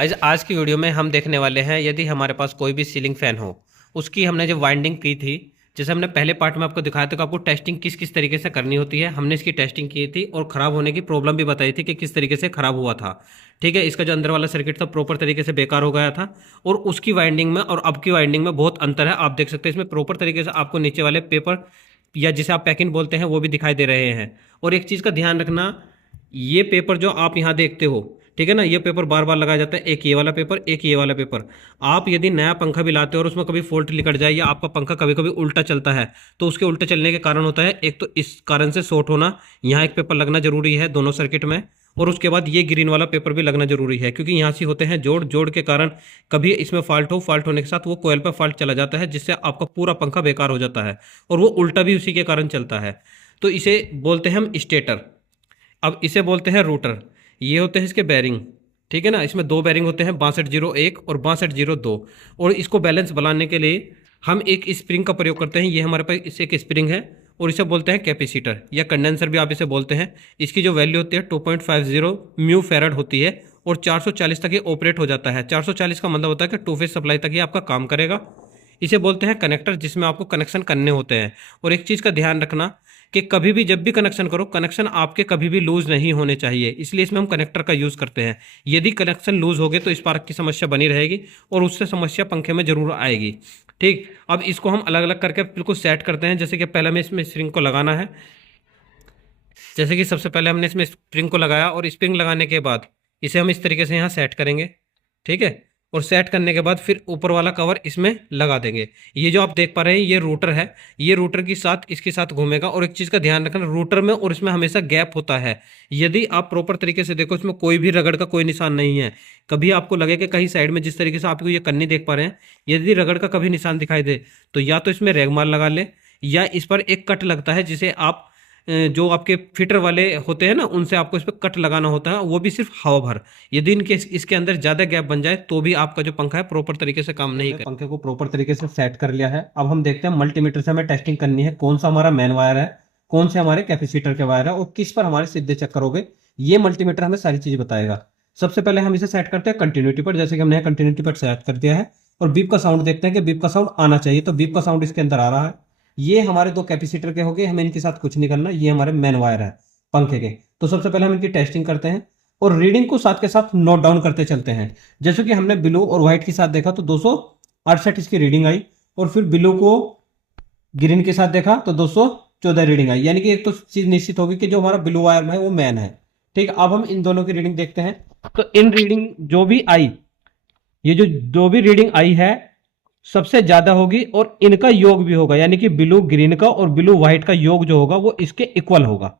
आज की वीडियो में हम देखने वाले हैं, यदि हमारे पास कोई भी सीलिंग फैन हो, उसकी हमने जब वाइंडिंग की थी, जैसे हमने पहले पार्ट में आपको दिखाया था कि आपको टेस्टिंग किस किस तरीके से करनी होती है। हमने इसकी टेस्टिंग की थी और ख़राब होने की प्रॉब्लम भी बताई थी कि किस तरीके से ख़राब हुआ था। ठीक है, इसका जो अंदर वाला सर्किट था प्रॉपर तरीके से बेकार हो गया था और उसकी वाइंडिंग में और अब की वाइंडिंग में बहुत अंतर है। आप देख सकते हैं इसमें प्रॉपर तरीके से आपको नीचे वाले पेपर या जिसे आप पैकिंग बोलते हैं वो भी दिखाई दे रहे हैं। और एक चीज़ का ध्यान रखना, ये पेपर जो आप यहाँ देखते हो, ठीक है ना, ये पेपर बार बार लगाया जाता है। एक ये वाला पेपर, एक ये वाला पेपर। आप यदि नया पंखा भी लाते हो और उसमें कभी फॉल्ट निकल जाए या आपका पंखा कभी कभी उल्टा चलता है, तो उसके उल्टे चलने के कारण होता है, एक तो इस कारण से शॉर्ट होना, यहाँ एक पेपर लगना जरूरी है दोनों सर्किट में। और उसके बाद ये ग्रीन वाला पेपर भी लगना जरूरी है, क्योंकि यहाँ से होते हैं जोड़, जोड़ के कारण कभी इसमें फॉल्ट होने के साथ वो कोयल पर फॉल्ट चला जाता है, जिससे आपका पूरा पंखा बेकार हो जाता है और वो उल्टा भी उसी के कारण चलता है। तो इसे बोलते हैं हम स्टेटर। अब इसे बोलते हैं रोटर। ये होते हैं इसके बैरिंग, ठीक है ना। इसमें दो बैरिंग होते हैं, 6201 और 6202। और इसको बैलेंस बनाने के लिए हम एक स्प्रिंग का प्रयोग करते हैं। ये हमारे पास इस एक स्प्रिंग है और इसे बोलते हैं कैपेसिटर या कंडेंसर भी आप इसे बोलते हैं। इसकी जो वैल्यू होती है 2.50 म्यू फेराड होती है और 440 तक ये ऑपरेट हो जाता है। 440 का मतलब होता है कि टू फेज सप्लाई तक ये आपका काम करेगा। इसे बोलते हैं कनेक्टर, जिसमें आपको कनेक्शन करने होते हैं। और एक चीज़ का ध्यान रखना कि कभी भी जब भी कनेक्शन करो, कनेक्शन आपके कभी भी लूज नहीं होने चाहिए, इसलिए इसमें हम कनेक्टर का यूज़ करते हैं। यदि कनेक्शन लूज हो गए तो स्पार्क की समस्या बनी रहेगी और उससे समस्या पंखे में जरूर आएगी। ठीक, अब इसको हम अलग अलग करके बिल्कुल सेट करते हैं। जैसे कि पहले हमें इसमें स्प्रिंग को लगाना है। जैसे कि सबसे पहले हमने इसमें स्प्रिंग को लगाया और स्प्रिंग लगाने के बाद इसे हम इस तरीके से यहाँ सेट करेंगे, ठीक है। और सेट करने के बाद फिर ऊपर वाला कवर इसमें लगा देंगे। ये जो आप देख पा रहे हैं ये रूटर है, ये रूटर के साथ इसके साथ घूमेगा। और एक चीज़ का ध्यान रखना, रूटर में और इसमें हमेशा गैप होता है। यदि आप प्रॉपर तरीके से देखो, इसमें कोई भी रगड़ का कोई निशान नहीं है। कभी आपको लगे कि कहीं साइड में जिस तरीके से आपको ये कन्नी देख पा रहे हैं, यदि रगड़ का कभी निशान दिखाई दे तो या तो इसमें रेगमाल लगा ले, या इस पर एक कट लगता है जिसे आप जो आपके फिटर वाले होते हैं ना, उनसे आपको इस पर कट लगाना होता है, वो भी सिर्फ हवा भर। यदि इनके इसके अंदर ज़्यादा गैप बन जाए तो भी आपका जो पंखा है प्रॉपर तरीके से काम नहीं कर। पंखे को प्रॉपर तरीके से सेट कर लिया है। अब हम देखते हैं मल्टीमीटर से हमें टेस्टिंग करनी है, कौन सा हमारा मेन वायर है, कौन से हमारे कैपेसिटर के वायर है और किस पर हमारे सीधे चक्कर हो गए। ये मल्टीमीटर हमें सारी चीज़ बताएगा। सबसे पहले हम इसे सेट करते हैं कंटिन्यूटी पर। जैसे कि हमने कंटिन्यूटी पर सेट कर दिया है और बीप का साउंड देखते हैं कि बीप का साउंड आना चाहिए, तो बीप का साउंड इसके अंदर आ रहा है। ये हमारे दो कैपेसिटर के हो गए, हमें इनके साथ कुछ नहीं करना, ये हमारे मेन वायर है पंखे के। तो सबसे पहले हम इनकी टेस्टिंग करते हैं और रीडिंग को साथ के साथ नोट डाउन करते चलते हैं। जैसे कि हमने ब्लू और व्हाइट के साथ देखा तो 268 इसकी रीडिंग आई, और फिर ब्लू को ग्रीन के साथ देखा तो 214 रीडिंग आई। यानी कि एक तो चीज निश्चित होगी कि जो हमारा ब्लू वायर है वो मैन है। ठीक, अब हम इन दोनों की रीडिंग देखते हैं। तो इन रीडिंग जो भी आई, ये जो भी रीडिंग आई है सबसे ज्यादा होगी और इनका योग भी होगा, यानी कि ब्लू ग्रीन का और ब्लू व्हाइट का योग जो होगा वो इसके इक्वल होगा।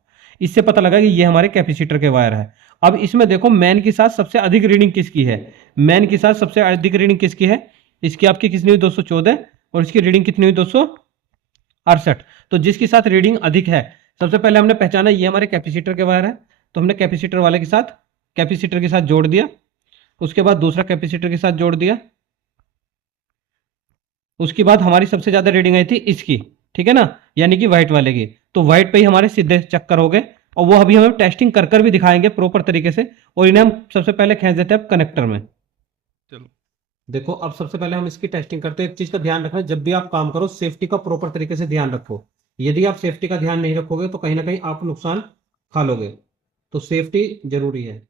इससे पता लगा कि ये हमारे कैपेसिटर के वायर है। अब इसमें देखो मैन के साथ सबसे अधिक रीडिंग किसकी है, मैन के साथ सबसे अधिक रीडिंग किसकी है, इसकी आपकी कितनी हुई 214 और इसकी रीडिंग कितनी हुई 268। तो जिसके साथ रीडिंग अधिक है, सबसे पहले हमने पहचाना ये हमारे कैपेसिटर के वायर है, तो हमने कैपेसिटर वाले के साथ कैपेसिटर के साथ जोड़ दिया। उसके बाद दूसरा कैपेसिटर के साथ जोड़ दिया। उसके बाद हमारी सबसे ज्यादा रीडिंग आई थी इसकी, ठीक है ना, यानी कि व्हाइट वाले की। तो व्हाइट पे ही हमारे सीधे चक्कर हो गए और वो अभी हमें टेस्टिंग कर कर भी दिखाएंगे प्रॉपर तरीके से। और इन्हें हम सबसे पहले खींच देते हैं कनेक्टर में। चलो देखो, अब सबसे पहले हम इसकी टेस्टिंग करते हैं। एक चीज का ध्यान रखना, जब भी आप काम करो सेफ्टी का प्रॉपर तरीके से ध्यान रखो। यदि आप सेफ्टी का ध्यान नहीं रखोगे तो कहीं ना कहीं आप नुकसान खा लोगे, तो सेफ्टी जरूरी है।